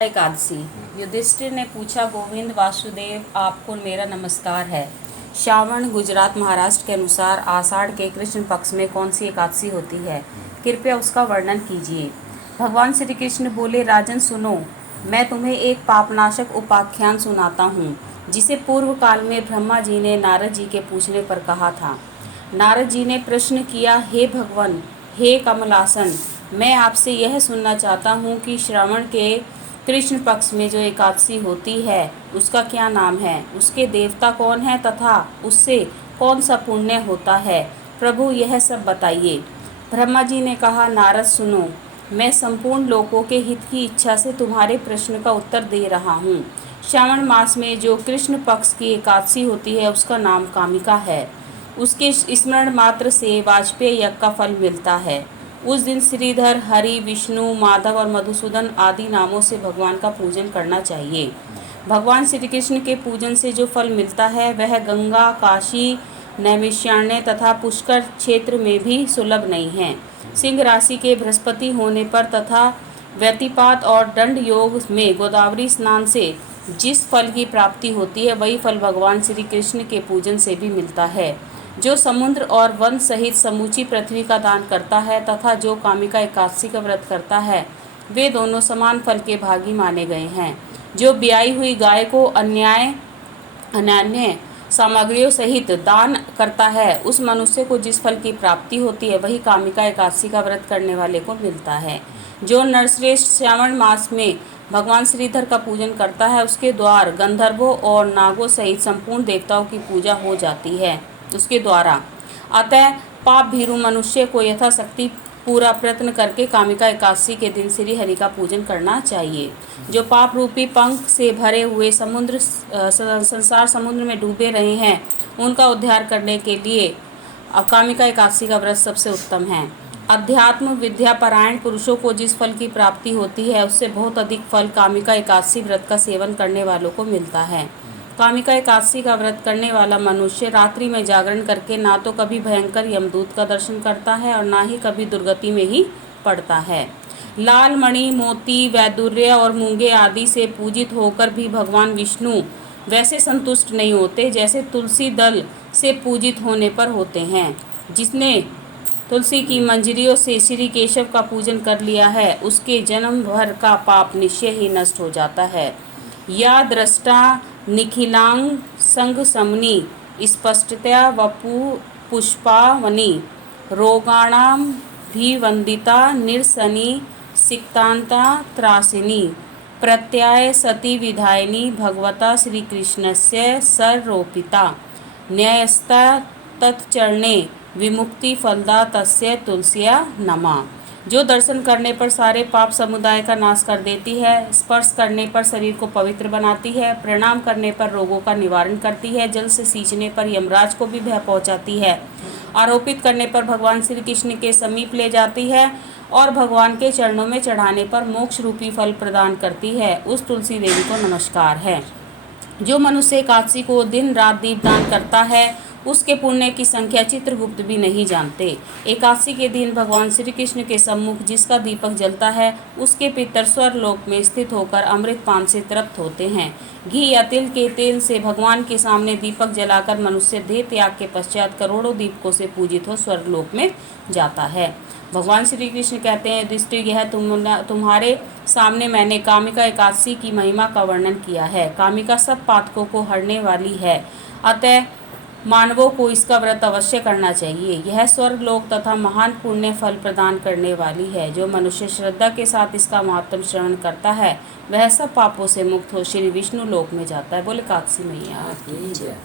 एकादशी। युधिष्ठिर ने पूछा, गोविंद वासुदेव, आपको मेरा नमस्कार है। श्रावण गुजरात महाराष्ट्र के अनुसार आषाढ़ के कृष्ण पक्ष में कौन सी एकादशी होती है? कृपया उसका वर्णन कीजिए। भगवान श्री कृष्ण बोले, राजन सुनो, मैं तुम्हें एक पापनाशक उपाख्यान सुनाता हूँ, जिसे पूर्व काल में ब्रह्मा जी ने नारद जी के पूछने पर कहा था। नारद जी ने प्रश्न किया, हे भगवान, हे कमलासन, मैं आपसे यह सुनना चाहता हूँ कि श्रावण के कृष्ण पक्ष में जो एकादशी होती है उसका क्या नाम है, उसके देवता कौन है तथा उससे कौन सा पुण्य होता है? प्रभु, यह सब बताइए। ब्रह्मा जी ने कहा, नारद सुनो, मैं संपूर्ण लोकों के हित की इच्छा से तुम्हारे प्रश्न का उत्तर दे रहा हूँ। श्रावण मास में जो कृष्ण पक्ष की एकादशी होती है उसका नाम कामिका है। उसके स्मरण मात्र से वाजपेय यज्ञ का फल मिलता है। उस दिन श्रीधर, हरि, विष्णु, माधव और मधुसूदन आदि नामों से भगवान का पूजन करना चाहिए। भगवान श्री कृष्ण के पूजन से जो फल मिलता है वह गंगा, काशी, नैमिषारण्य तथा पुष्कर क्षेत्र में भी सुलभ नहीं है। सिंह राशि के बृहस्पति होने पर तथा व्यतिपात और दंड योग में गोदावरी स्नान से जिस फल की प्राप्ति होती है वही फल भगवान श्री कृष्ण के पूजन से भी मिलता है। जो समुद्र और वन सहित समूची पृथ्वी का दान करता है तथा जो कामिका एकादशी का व्रत करता है, वे दोनों समान फल के भागी माने गए हैं। जो ब्याई हुई गाय को अन्यान्य सामग्रियों सहित दान करता है, उस मनुष्य को जिस फल की प्राप्ति होती है वही कामिका एकादशी का व्रत करने वाले को मिलता है। जो नरश्रेष्ठ श्रावण मास में भगवान श्रीधर का पूजन करता है, उसके द्वार गंधर्वों और नागों सहित संपूर्ण देवताओं की पूजा हो जाती है उसके द्वारा। अतः पाप भीरु मनुष्य को यथाशक्ति पूरा प्रयत्न करके कामिका एकादशी के दिन श्री हरि का पूजन करना चाहिए। जो पाप रूपी पंख से भरे हुए संसार समुद्र में डूबे रहे हैं, उनका उद्धार करने के लिए कामिका एकादशी का व्रत सबसे उत्तम है। अध्यात्म विद्या परायण पुरुषों को जिस फल की प्राप्ति होती है उससे बहुत अधिक फल कामिका एकादशी व्रत का सेवन करने वालों को मिलता है। कामिका एकादशी का व्रत करने वाला मनुष्य रात्रि में जागरण करके ना तो कभी भयंकर यमदूत का दर्शन करता है और ना ही कभी दुर्गति में ही पड़ता है। लाल मणि, मोती, वैदुर्य और मूंगे आदि से पूजित होकर भी भगवान विष्णु वैसे संतुष्ट नहीं होते जैसे तुलसी दल से पूजित होने पर होते हैं। जिसने तुलसी की मंजरियों से श्री केशव का पूजन कर लिया है, उसके जन्म भर का पाप निश्चय ही नष्ट हो जाता है। या दृष्टा निखिलांग संग समनी स्पष्टतया वपु पुष्पावनी रोगाणाम भी वंदिता निरसनी सिक्तांता त्रासिनी प्रत्याय सती विधायिनी भगवता श्री कृष्णस्य सर्रोपिता न्यायस्ता तत्चरणे विमुक्ति फलदा तस्य तुलसिया नमा। जो दर्शन करने पर सारे पाप समुदाय का नाश कर देती है, स्पर्श करने पर शरीर को पवित्र बनाती है, प्रणाम करने पर रोगों का निवारण करती है, जल से सींचने पर यमराज को भी भय पहुंचाती है, आरोपित करने पर भगवान श्री कृष्ण के समीप ले जाती है और भगवान के चरणों में चढ़ाने पर मोक्ष रूपी फल प्रदान करती है, उस तुलसी देवी को नमस्कार है। जो मनुष्य एकादशी को दिन रात दीपदान करता है उसके पुण्य की संख्या चित्रगुप्त भी नहीं जानते। एकादशी के दिन भगवान श्री कृष्ण के सम्मुख जिसका दीपक जलता है उसके पितर स्वर्गलोक में स्थित होकर अमृत पान से तृप्त होते हैं। घी या तिल के तेल से भगवान के सामने दीपक जलाकर मनुष्य देह त्याग के पश्चात करोड़ों दीपकों से पूजित हो स्वर्गलोक में जाता है। भगवान श्री कृष्ण कहते हैं, युधिष्ठिर, यह तुम्हारे सामने मैंने कामिका एकादशी की महिमा का वर्णन किया है। कामिका सब पातकों को हरने वाली है, अतः मानवों को इसका व्रत अवश्य करना चाहिए। यह स्वर्गलोक तथा महान पुण्य फल प्रदान करने वाली है। जो मनुष्य श्रद्धा के साथ इसका महात्म श्रवण करता है वह सब पापों से मुक्त हो श्री विष्णु लोक में जाता है। बोले काशी मैया की जय।